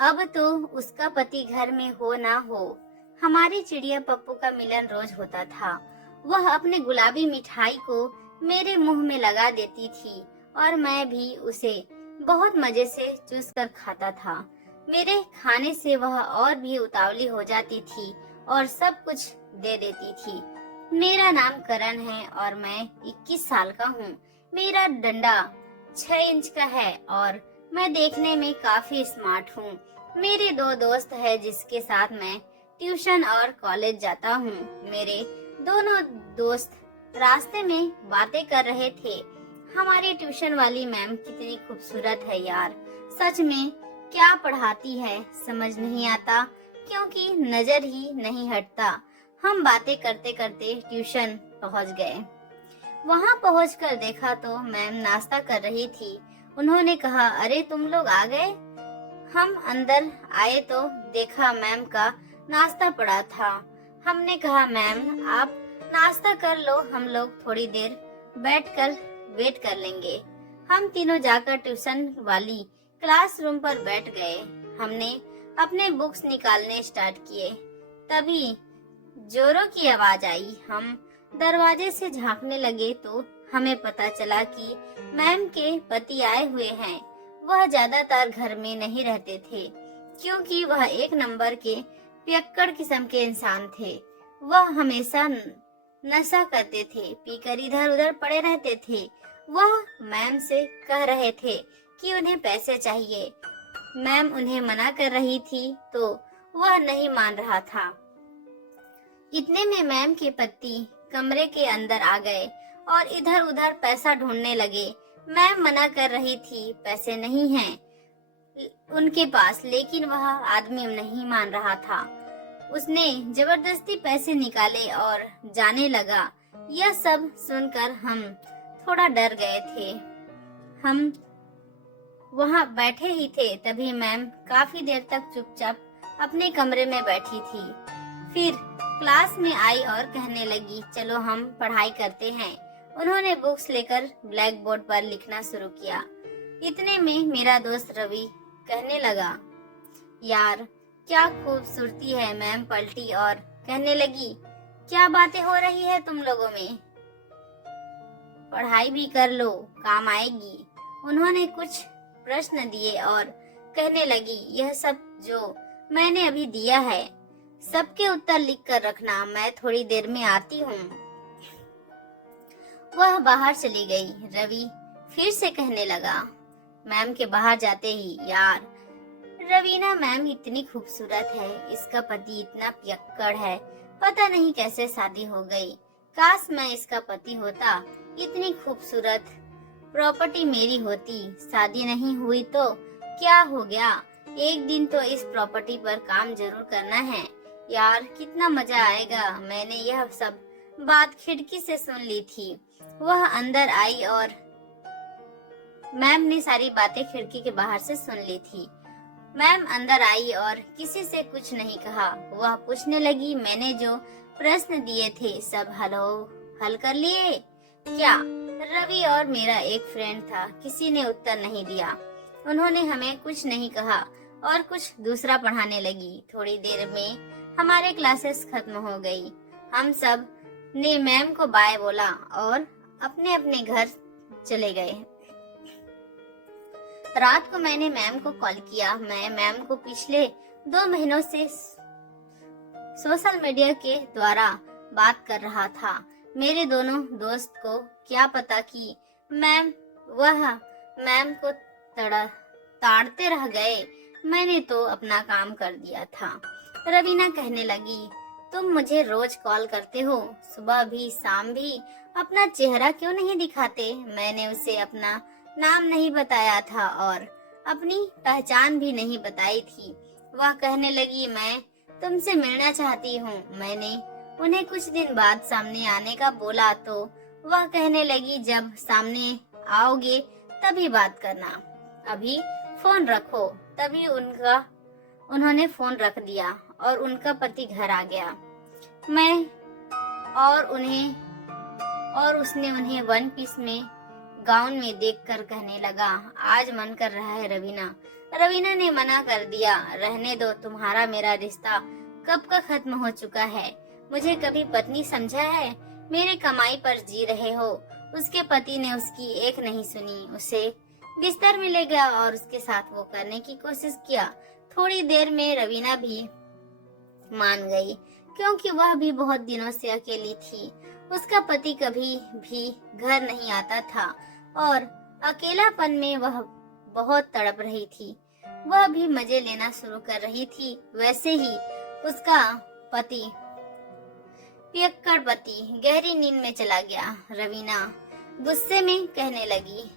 अब तो उसका पति घर में हो ना हो, हमारी चिड़िया पप्पू का मिलन रोज होता था। वह अपने गुलाबी मिठाई को मेरे मुंह में लगा देती थी और मैं भी उसे बहुत मजे से चूस कर खाता था। मेरे खाने से वह और भी उतावली हो जाती थी और सब कुछ दे देती थी। मेरा नाम करण है और मैं 21 साल का हूँ। मेरा डंडा 6 इंच का है और मैं देखने में काफी स्मार्ट हूँ। मेरे 2 दोस्त हैं जिसके साथ मैं ट्यूशन और कॉलेज जाता हूँ। मेरे दोनों दोस्त रास्ते में बातें कर रहे थे। हमारी ट्यूशन वाली मैम कितनी खूबसूरत है यार, सच में क्या पढ़ाती है समझ नहीं आता, क्योंकि नजर ही नहीं हटता। हम बातें करते करते ट्यूशन पहुंच गए। वहां पहुंचकर देखा तो मैम नाश्ता कर रही थी। उन्होंने कहा, अरे तुम लोग आ गए। हम अंदर आए तो देखा मैम का नाश्ता पड़ा था। हमने कहा, मैम आप नाश्ता कर लो, हम लोग थोड़ी देर बैठकर वेट कर लेंगे। हम तीनों जाकर ट्यूशन वाली क्लासरूम पर बैठ गए। हमने अपने बुक्स निकालने स्टार्ट किए। तभी जोरों की आवाज आई। हम दरवाजे से झांकने लगे तो हमें पता चला कि मैम के पति आए हुए हैं। वह ज्यादातर घर में नहीं रहते थे, क्योंकि वह एक नंबर के पियक्कड़ किस्म के इंसान थे। वह हमेशा नशा करते थे, पीकर इधर उधर पड़े रहते थे। वह मैम से कह रहे थे कि उन्हें पैसे चाहिए। मैम उन्हें मना कर रही थी तो वह नहीं मान रहा था। इतने में मैम के पति कमरे के अंदर आ गए और इधर उधर पैसा ढूंढने लगे। मैम मना कर रही थी, पैसे नहीं हैं उनके पास, लेकिन वह आदमी नहीं मान रहा था। उसने जबरदस्ती पैसे निकाले और जाने लगा। यह सब सुनकर हम थोड़ा डर गए थे। हम वहां बैठे ही थे, तभी मैम काफी देर तक चुपचाप अपने कमरे में बैठी थी। फिर क्लास में आई और कहने लगी, चलो हम पढ़ाई करते हैं। उन्होंने बुक्स लेकर ब्लैक बोर्ड पर लिखना शुरू किया। इतने में मेरा दोस्त रवि कहने लगा, यार क्या खूबसूरती है। मैम पलटी और कहने लगी, क्या बातें हो रही है तुम लोगों में, पढ़ाई भी कर लो, काम आएगी। उन्होंने कुछ प्रश्न दिए और कहने लगी, यह सब जो मैंने अभी दिया है सबके उत्तर लिख कर रखना, मैं थोड़ी देर में आती हूँ। वह बाहर चली गई। रवि फिर से कहने लगा, मैम के बाहर जाते ही, यार रवीना मैम इतनी खूबसूरत है, इसका पति इतना पियक्कड़ है, पता नहीं कैसे शादी हो गई। काश मैं इसका पति होता, इतनी खूबसूरत प्रॉपर्टी मेरी होती। शादी नहीं हुई तो क्या हो गया, एक दिन तो इस प्रॉपर्टी पर काम जरूर करना है। यार कितना मजा आएगा। मैंने यह सब बात खिड़की से सुन ली थी। वह अंदर आई और मैम ने सारी बातें खिड़की के बाहर से सुन ली थी। मैम अंदर आई और किसी से कुछ नहीं कहा। वह पूछने लगी, मैंने जो प्रश्न दिए थे सब हल कर लिए क्या? रवि और मेरा एक फ्रेंड था, किसी ने उत्तर नहीं दिया। उन्होंने हमें कुछ नहीं कहा और कुछ दूसरा पढ़ाने लगी। थोड़ी देर में हमारे क्लासेस खत्म हो गई। हम सब ने मैम को बाय बोला और अपने अपने घर चले गए। रात को मैंने मैम को कॉल किया। मैं मैम को पिछले 2 महीनों से सोशल मीडिया के द्वारा बात कर रहा था। मेरे दोनों दोस्त को क्या पता कि वह मैम को ताड़ते रह गए। मैंने तो अपना काम कर दिया था। रवीना कहने लगी, तुम मुझे रोज कॉल करते हो, सुबह भी शाम भी, अपना चेहरा क्यों नहीं दिखाते? मैंने उसे अपना नाम नहीं बताया था और अपनी पहचान भी नहीं बताई थी। वह कहने लगी, मैं तुमसे मिलना चाहती हूँ। मैंने उन्हें कुछ दिन बाद सामने आने का बोला तो वह कहने लगी, जब सामने आओगे तभी बात करना, अभी फोन रखो। तभी उन्होंने फोन रख दिया और उनका पति घर आ गया। मैं और उसने उन्हें 1 पीस में गाउन में देखकर कहने लगा, आज मन कर रहा है रवीना। रवीना ने मना कर दिया, रहने दो, तुम्हारा मेरा रिश्ता कब का खत्म हो चुका है। मुझे कभी पत्नी समझा है? मेरे कमाई पर जी रहे हो। उसके पति ने उसकी एक नहीं सुनी, उसे बिस्तर में ले गया और उसके साथ वो करने की कोशिश किया। थोड़ी देर में रवीना भी मान गई, क्योंकि वह भी बहुत दिनों से अकेली थी। उसका पति कभी भी घर नहीं आता था और अकेलापन में वह बहुत तड़प रही थी। वह भी मजे लेना शुरू कर रही थी। वैसे ही उसका पति, पियक्कड़ पति, गहरी नींद में चला गया। रवीना गुस्से में कहने लगी,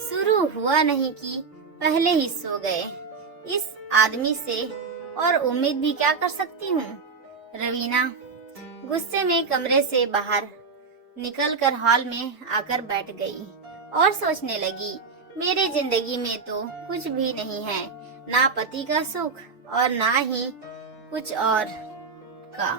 शुरू हुआ नहीं कि पहले ही सो गए। इस आदमी से और उम्मीद भी क्या कर सकती हूँ। रवीना गुस्से में कमरे से बाहर निकलकर हॉल में आकर बैठ गई और सोचने लगी, मेरी जिंदगी में तो कुछ भी नहीं है, ना पति का सुख और ना ही कुछ और का।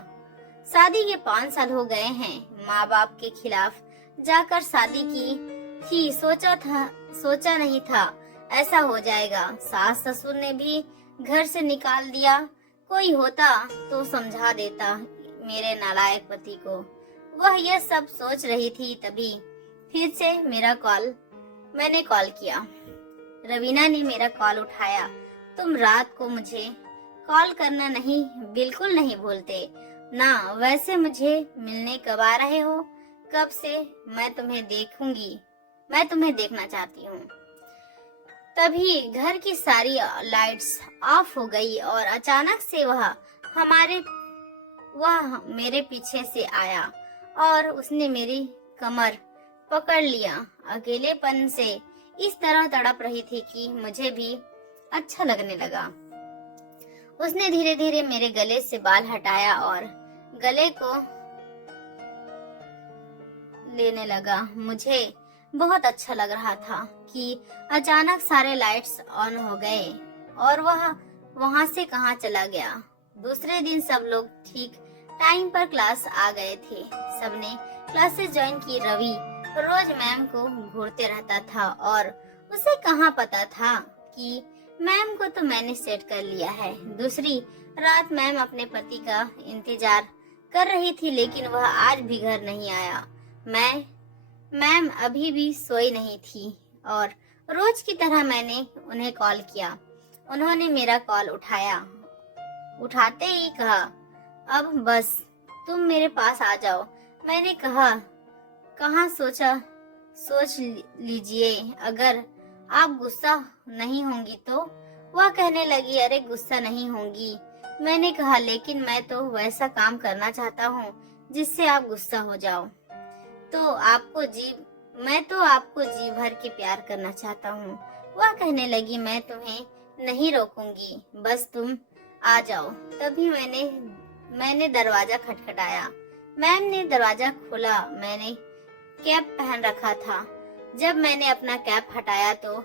शादी के 5 साल हो गए हैं। माँ बाप के खिलाफ जाकर शादी की थी। सोचा नहीं था ऐसा हो जाएगा। सास ससुर ने भी घर से निकाल दिया। कोई होता तो समझा देता मेरे नालायक पति को। वह यह सब सोच रही थी, तभी फिर से मैंने कॉल किया। रवीना ने मेरा कॉल उठाया। तुम रात को मुझे कॉल करना बिल्कुल नहीं भूलते ना। वैसे मुझे मिलने कब आ रहे हो? कब से मैं तुम्हें देखना चाहती हूँ। तभी घर की सारी लाइट्स ऑफ हो गई और अचानक से वह मेरे पीछे से आया और उसने मेरी कमर पकड़ लिया। अकेलेपन से इस तरह तड़प रही थी कि मुझे भी अच्छा लगने लगा। उसने धीरे धीरे मेरे गले से बाल हटाया और गले को लेने लगा। मुझे बहुत अच्छा लग रहा था कि अचानक सारे लाइट्स ऑन हो गए और वह वहां से कहां चला गया। दूसरे दिन सब लोग ठीक टाइम पर क्लास आ गए थे। सबने क्लासेस ज्वाइन की। रवि रोज मैम को घूरते रहता था और उसे कहाँ पता था कि मैम को तो मैंने सेट कर लिया है। दूसरी रात मैम अपने पति का इंतजार कर रही थी, लेकिन वह आज भी घर नहीं आया। मैम अभी भी सोई नहीं थी और रोज की तरह मैंने उन्हें कॉल किया। उन्होंने मेरा कॉल उठाया। उठाते ही कहा, अब बस तुम मेरे पास आ जाओ। मैंने कहा, कहाँ सोच लीजिए, अगर आप गुस्सा नहीं होंगी तो। वह कहने लगी, अरे गुस्सा नहीं होंगी। मैंने कहा, लेकिन मैं तो वैसा काम करना चाहता हूँ जिससे आप गुस्सा हो जाओ। मैं तो आपको जी भर के प्यार करना चाहता हूँ। वह कहने लगी, मैं तुम्हें नहीं रोकूंगी, बस तुम आ जाओ। तभी मैंने दरवाजा खटखटाया। मैम ने दरवाजा खोला। मैंने कैप पहन रखा था। जब मैंने अपना कैप हटाया तो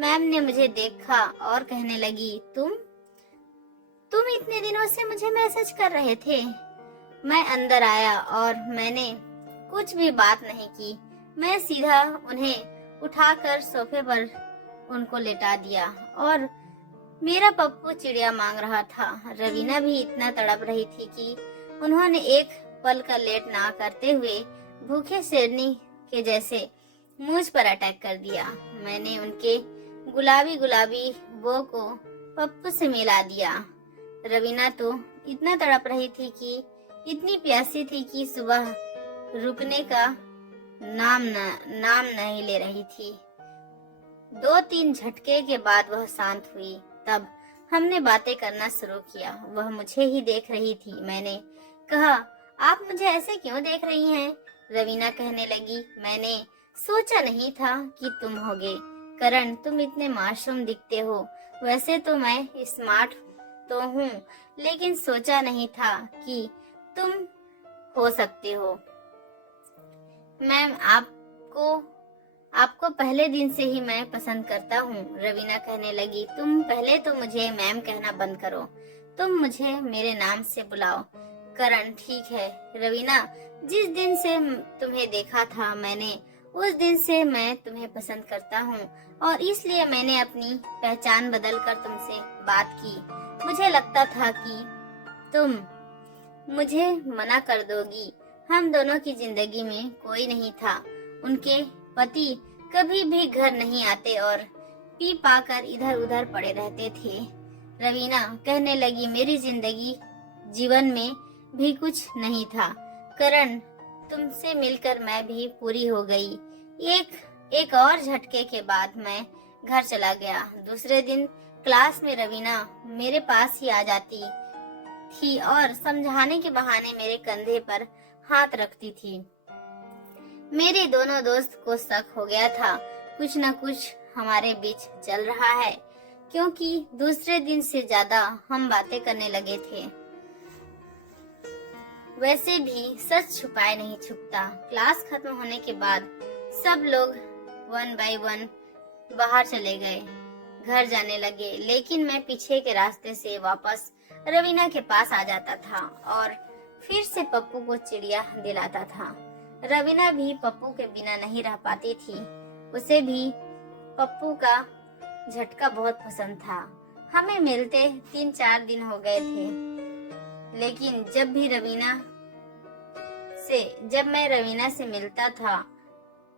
मैम ने मुझे देखा और कहने लगी, तुम इतने दिनों से मुझे मैसेज कर रहे थे। मैं अंदर आया और मैंने कुछ भी बात नहीं की। मैं सीधा उन्हें उठाकर सोफे पर उनको लेटा दिया और मेरा पप्पू चिड़िया मांग रहा था। रवीना भी इतना तड़प रही थी कि उन्होंने एक पल का लेट ना करते हुए भूखे शेरनी के जैसे मुझ पर अटैक कर दिया। मैंने उनके गुलाबी वो को पप्पू से मिला दिया। रवीना तो इतना तड़प रही थी कि इतनी प्यासी थी कि सुबह रुकने का नाम नहीं ले रही थी। 2-3 झटके के बाद वह शांत हुई। तब हमने बातें करना शुरू किया। वह मुझे ही देख रही थी। मैंने कहा, आप मुझे ऐसे क्यों देख रही हैं? रवीना कहने लगी, मैंने सोचा नहीं था कि तुम होगे। करण, तुम इतने मासूम दिखते हो। वैसे तो मैं स्मार्ट तो हूँ, लेकिन सोचा नहीं था कि तुम हो सकते हो। मैम, आपको पहले दिन से ही मैं पसंद करता हूँ। रवीना कहने लगी, तुम पहले तो मुझे मैम कहना बंद करो। तुम मुझे मेरे नाम से बुलाओ। करण, ठीक है। रवीना, जिस दिन से तुम्हें देखा था मैंने उस दिन से मैं तुम्हें पसंद करता हूँ और इसलिए मैंने अपनी पहचान बदलकर तुमसे बात की। मुझे लगता था कि तुम मुझे मना कर दोगी। हम दोनों की जिंदगी में कोई नहीं था। उनके पति कभी भी घर नहीं आते और पी पाकर इधर उधर पड़े रहते थे। रवीना कहने लगी, मेरी जिंदगी जीवन में भी कुछ नहीं था करण, तुमसे मिलकर मैं भी पूरी हो गई। एक और झटके के बाद मैं घर चला गया। दूसरे दिन क्लास में रवीना मेरे पास ही आ जाती थी और समझाने के बहाने मेरे कंधे पर हाथ रखती थी। मेरे दोनों दोस्त को शक हो गया था, कुछ न कुछ हमारे बीच चल रहा है, क्योंकि दूसरे दिन से ज्यादा हम बातें करने लगे थे। वैसे भी सच छुपाए नहीं छुपता। क्लास खत्म होने के बाद सब लोग 1 बाय 1 बाहर चले गए, घर जाने लगे, लेकिन मैं पीछे के रास्ते से वापस रवीना के पास आ जाता था और फिर से पप्पू को चिड़िया दिलाता था। रवीना भी पप्पू के बिना नहीं रह पाती थी। उसे भी पप्पू का झटका बहुत पसंद था। हमें मिलते 3-4 दिन हो गए थे, लेकिन जब मैं रवीना से मिलता था,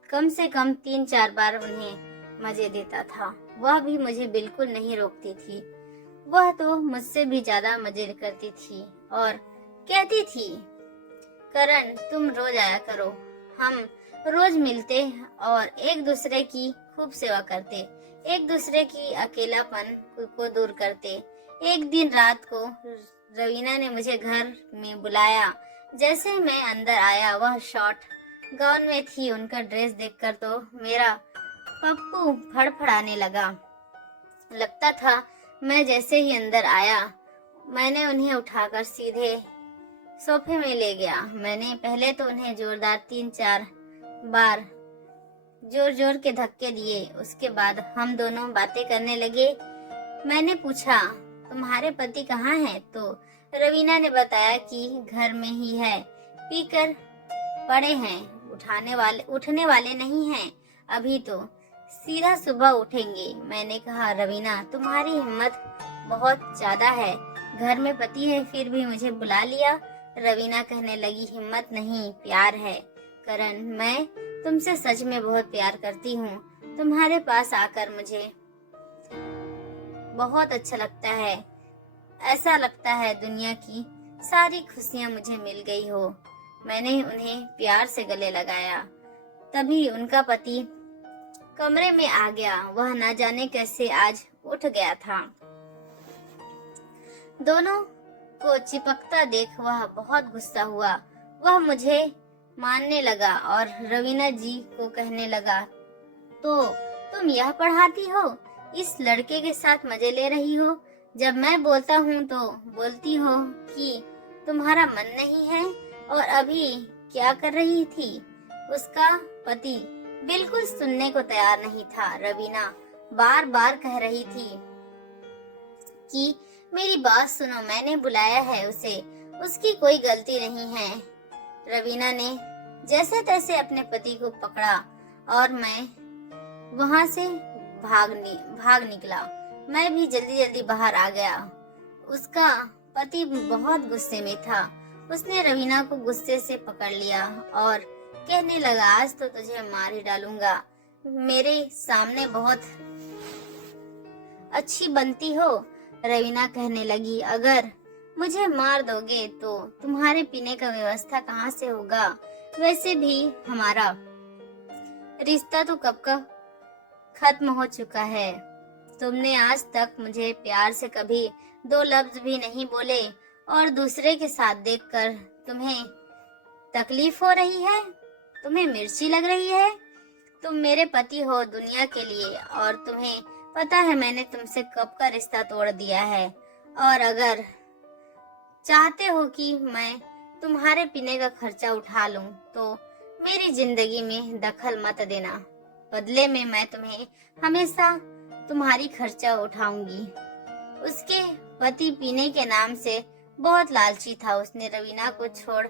कम से कम 3-4 बार उन्हें मजे देता था। वह भी मुझे बिल्कुल नहीं रोकती थी। वह तो मुझसे भी ज्यादा मजे करती थी और कहती थी, करण तुम रोज आया करो, हम रोज मिलते और एक दूसरे की खूब सेवा करते, एक दूसरे की अकेलापन को दूर करते। एक दिन रात को रवीना ने मुझे घर में बुलाया। जैसे मैं अंदर आया, वह शॉर्ट गाउन में थी। उनका ड्रेस देखकर तो मेरा पप्पू फड़फड़ाने लगा। लगता था मैं जैसे ही अंदर आया, मैंने उन्हें उठाकर सीधे सोफे में ले गया। मैंने पहले तो उन्हें जोरदार 3-4 बार जोर जोर के धक्के दिए। उसके बाद हम दोनों बातें करने लगे। मैंने पूछा, तुम्हारे पति कहाँ हैं? तो रवीना ने बताया कि घर में ही है, पीकर पड़े हैं, उठने वाले नहीं हैं अभी, तो सीधा सुबह उठेंगे। मैंने कहा, रवीना तुम्हारी हिम्मत बहुत ज्यादा है, घर में पति है फिर भी मुझे बुला लिया। रवीना कहने लगी, हिम्मत नहीं प्यार है करण, मैं तुमसे सच में बहुत प्यार करती हूँ। तुम्हारे पास आकर मुझे बहुत अच्छा लगता है। ऐसा लगता है दुनिया की सारी खुशियाँ मुझे मिल गई हो। मैंने उन्हें प्यार से गले लगाया। तभी उनका पति कमरे में आ गया। वह न जाने कैसे आज उठ गया था। दोनों को चिपकता देख वह बहुत गुस्सा हुआ। वह मुझे मारने लगा और रवीना जी को कहने लगा, तो तुम यह पढ़ाती हो, इस लड़के के साथ मजे ले रही हो। जब मैं बोलता हूँ तो बोलती हो कि तुम्हारा मन नहीं है। और अभी क्या कर रही थी? उसका पति बिल्कुल सुनने को तैयार नहीं था। रवीना बार बार कह रही थी कि मेरी बात सुनो, मैंने बुलाया है उसे, उसकी कोई गलती नहीं है। रवीना ने जैसे तैसे अपने पति को पकड़ा और मैं वहां से भाग निकला। मैं भी जल्दी जल्दी बाहर आ गया। उसका पति बहुत गुस्से में था। उसने रवीना को गुस्से से पकड़ लिया और कहने लगा, आज तो तुझे मार ही डालूंगा। मेरे सामने बहुत अच्छी बनती हो। रवीना कहने लगी, अगर मुझे मार दोगे तो तुम्हारे पीने का व्यवस्था कहाँ से होगा? वैसे भी हमारा रिश्ता तो कब का खत्म हो चुका है। तुमने आज तक मुझे प्यार से कभी 2 लफ्ज भी नहीं बोले और दूसरे के साथ देखकर तुम्हें तकलीफ हो रही है, तुम्हें मिर्ची लग रही है। तुम मेरे पति हो दुनिया के लिए और तुम्हें पता है मैंने तुमसे कब का रिश्ता तोड़ दिया है। और अगर चाहते हो कि मैं तुम्हारे पीने का खर्चा उठा लूं तो मेरी जिंदगी में दखल मत देना। बदले में मैं तुम्हें हमेशा तुम्हारी खर्चा उठाऊंगी। उसके पति पीने के नाम से बहुत लालची था। उसने रवीना को छोड़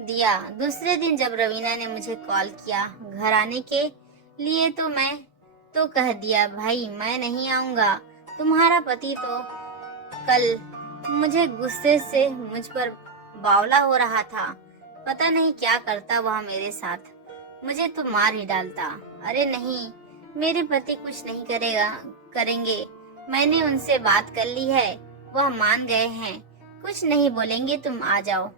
दिया। दूसरे दिन जब रवीना ने मुझे कॉल किया घर आने के लिए तो मैं तो कह दिया, भाई मैं नहीं आऊंगा। तुम्हारा पति तो कल मुझे गुस्से से मुझ पर बावला हो रहा था। पता नहीं क्या करता वह मेरे साथ, मुझे तो मार ही डालता। अरे नहीं, मेरे पति कुछ नहीं करेंगे। मैंने उनसे बात कर ली है, वह मान गए हैं, कुछ नहीं बोलेंगे, तुम आ जाओ।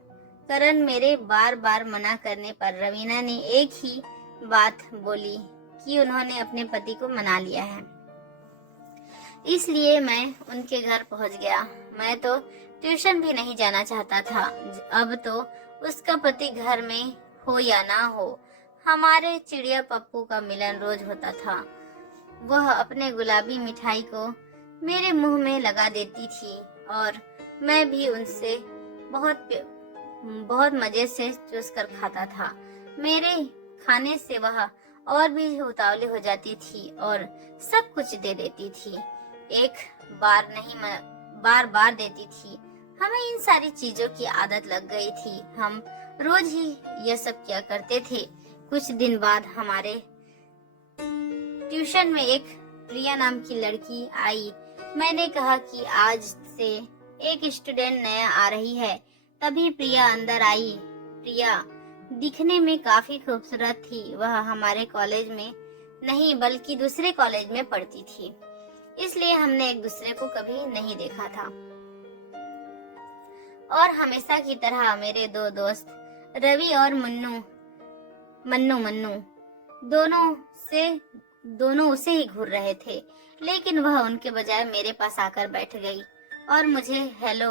करण मेरे बार बार मना करने पर रवीना ने एक ही बात बोली कि उन्होंने अपने पति को मना लिया है। इसलिए मैं उनके घर पहुंच गया। मैं तो ट्यूशन भी नहीं जाना चाहता था। अब तो उसका पति घर में हो या ना हो, हमारे चिड़िया पप्पू का मिलन रोज होता था। वह अपने गुलाबी मिठाई को मेरे मुंह में लगा देती थी और मैं भी उनसे बहुत मजे से चूस कर खाता था। मेरे खाने से वह और भी उतावली हो जाती थी और सब कुछ दे देती थी। एक बार नहीं, बार बार देती थी। हमें इन सारी चीजों की आदत लग गई थी। हम रोज ही यह सब किया करते थे। कुछ दिन बाद हमारे ट्यूशन में एक प्रिया नाम की लड़की आई। मैंने कहा कि आज से एक स्टूडेंट नया आ रही है। तभी प्रिया अंदर आई। प्रिया दिखने में काफी खूबसूरत थी। वह हमारे कॉलेज में नहीं बल्कि दूसरे कॉलेज में पढ़ती थी, इसलिए हमने एक दूसरे को कभी नहीं देखा था। और हमेशा की तरह मेरे दो दोस्त रवि और मन्नू दोनों उसे ही घूर रहे थे, लेकिन वह उनके बजाय मेरे पास आकर बैठ गई और मुझे हेलो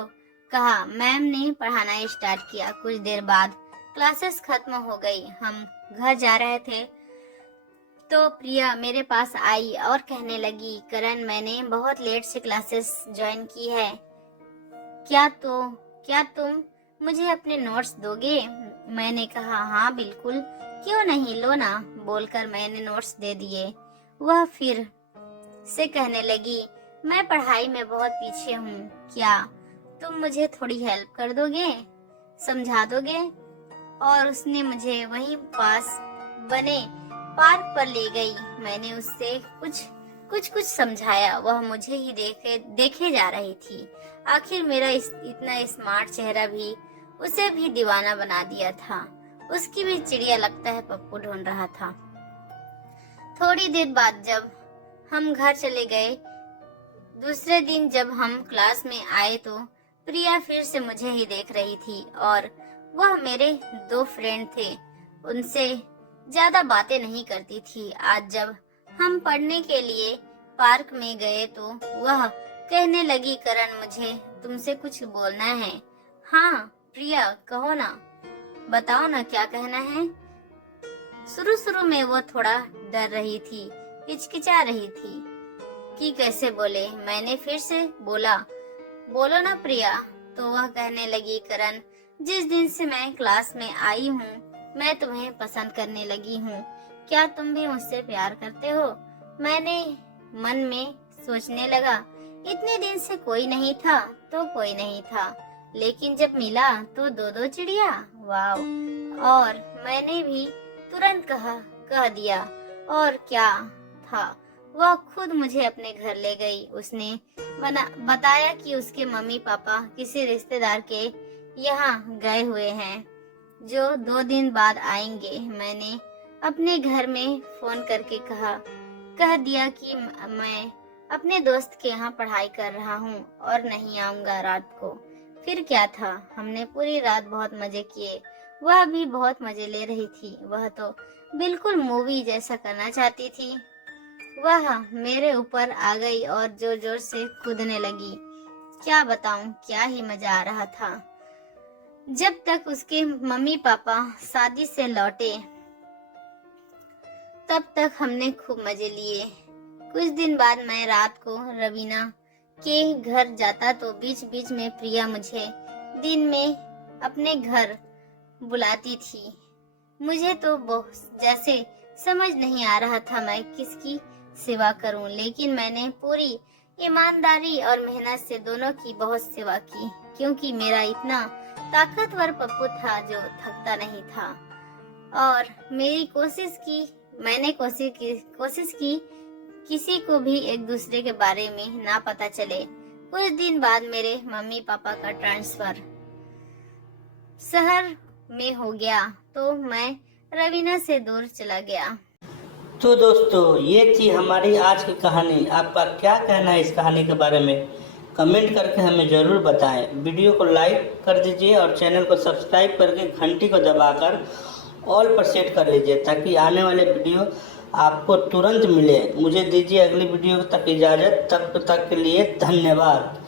कहा। मैम ने पढ़ाना स्टार्ट किया। कुछ देर बाद क्लासेस खत्म हो गई। हम घर जा रहे थे तो प्रिया मेरे पास आई और कहने लगी, करण मैंने बहुत लेट से क्लासेस ज्वाइन की है। क्या तुम मुझे अपने नोट्स दोगे? मैंने कहा हाँ बिल्कुल, क्यों नहीं, लो ना, बोलकर मैंने नोट्स दे दिए। वह फिर से कहने लगी, मैं पढ़ाई में बहुत पीछे हूँ, क्या तुम मुझे थोड़ी हेल्प कर दोगे, समझा दोगे? और उसने मुझे वहीं पास बने पार्क पर ले गई। मैंने उससे कुछ समझाया। वह मुझे ही देखे जा रही थी। आखिर मेरा इतना स्मार्ट चेहरा भी उसे भी दीवाना बना दिया था। उसकी भी चिड़िया लगता है पप्पू ढूंढ रहा था। थोड़ी देर बाद जब हम घर चले गए, दूसरे दिन जब हम क्लास में आए तो प्रिया फिर से मुझे ही देख रही थी और वह मेरे दो फ्रेंड थे, उनसे ज्यादा बातें नहीं करती थी। आज जब हम पढ़ने के लिए पार्क में गए तो वह कहने लगी, करण मुझे तुमसे कुछ बोलना है। हाँ प्रिया कहो ना, बताओ ना क्या कहना है। शुरू में वो थोड़ा डर रही थी, हिचकिचा रही थी कि कैसे बोले। मैंने फिर से बोला, बोलो ना प्रिया। तो वह कहने लगी, करण जिस दिन से मैं क्लास में आई हूँ मैं तुम्हें पसंद करने लगी हूँ। क्या तुम भी मुझसे प्यार करते हो? मैंने मन में सोचने लगा, इतने दिन से कोई नहीं था तो कोई नहीं था, लेकिन जब मिला तो दो चिड़िया, वाव। और मैंने भी तुरंत कह दिया। और क्या था, वह खुद मुझे अपने घर ले गई। उसने बताया कि उसके मम्मी पापा किसी रिश्तेदार के यहाँ गए हुए हैं जो 2 दिन बाद आएंगे। मैंने अपने घर में फोन करके कह दिया कि मैं अपने दोस्त के यहाँ पढ़ाई कर रहा हूँ और नहीं आऊंगा रात को। फिर क्या था, हमने पूरी रात बहुत मजे किए। वह भी बहुत मजे ले रही थी। वह तो बिल्कुल मूवी जैसा करना चाहती थी। वह मेरे ऊपर आ गई और जोर जोर से कूदने लगी। क्या बताऊं, क्या ही मजा आ रहा था। जब तक उसके मम्मी पापा शादी से लौटे तब तक हमने खूब मजे लिए। कुछ दिन बाद मैं रात को रवीना के घर जाता तो बीच बीच में प्रिया मुझे दिन में अपने घर बुलाती थी। मुझे तो जैसे समझ नहीं आ रहा था मैं किसकी सेवा करूं, लेकिन मैंने पूरी ईमानदारी और मेहनत से दोनों की बहुत सेवा की, क्योंकि मेरा इतना ताकतवर पप्पू था जो थकता नहीं था। और मैंने कोशिश की किसी को भी एक दूसरे के बारे में ना पता चले। कुछ दिन बाद मेरे मम्मी पापा का ट्रांसफर शहर में हो गया तो मैं रवीना से दूर चला गया। तो दोस्तों, ये थी हमारी आज की कहानी। आपका क्या कहना है इस कहानी के बारे में? कमेंट करके हमें ज़रूर बताएं। वीडियो को लाइक कर दीजिए और चैनल को सब्सक्राइब करके घंटी को दबाकर ऑल पर सेट कर लीजिए ताकि आने वाले वीडियो आपको तुरंत मिले। मुझे दीजिए अगली वीडियो तक इजाज़त। तब तक के लिए धन्यवाद।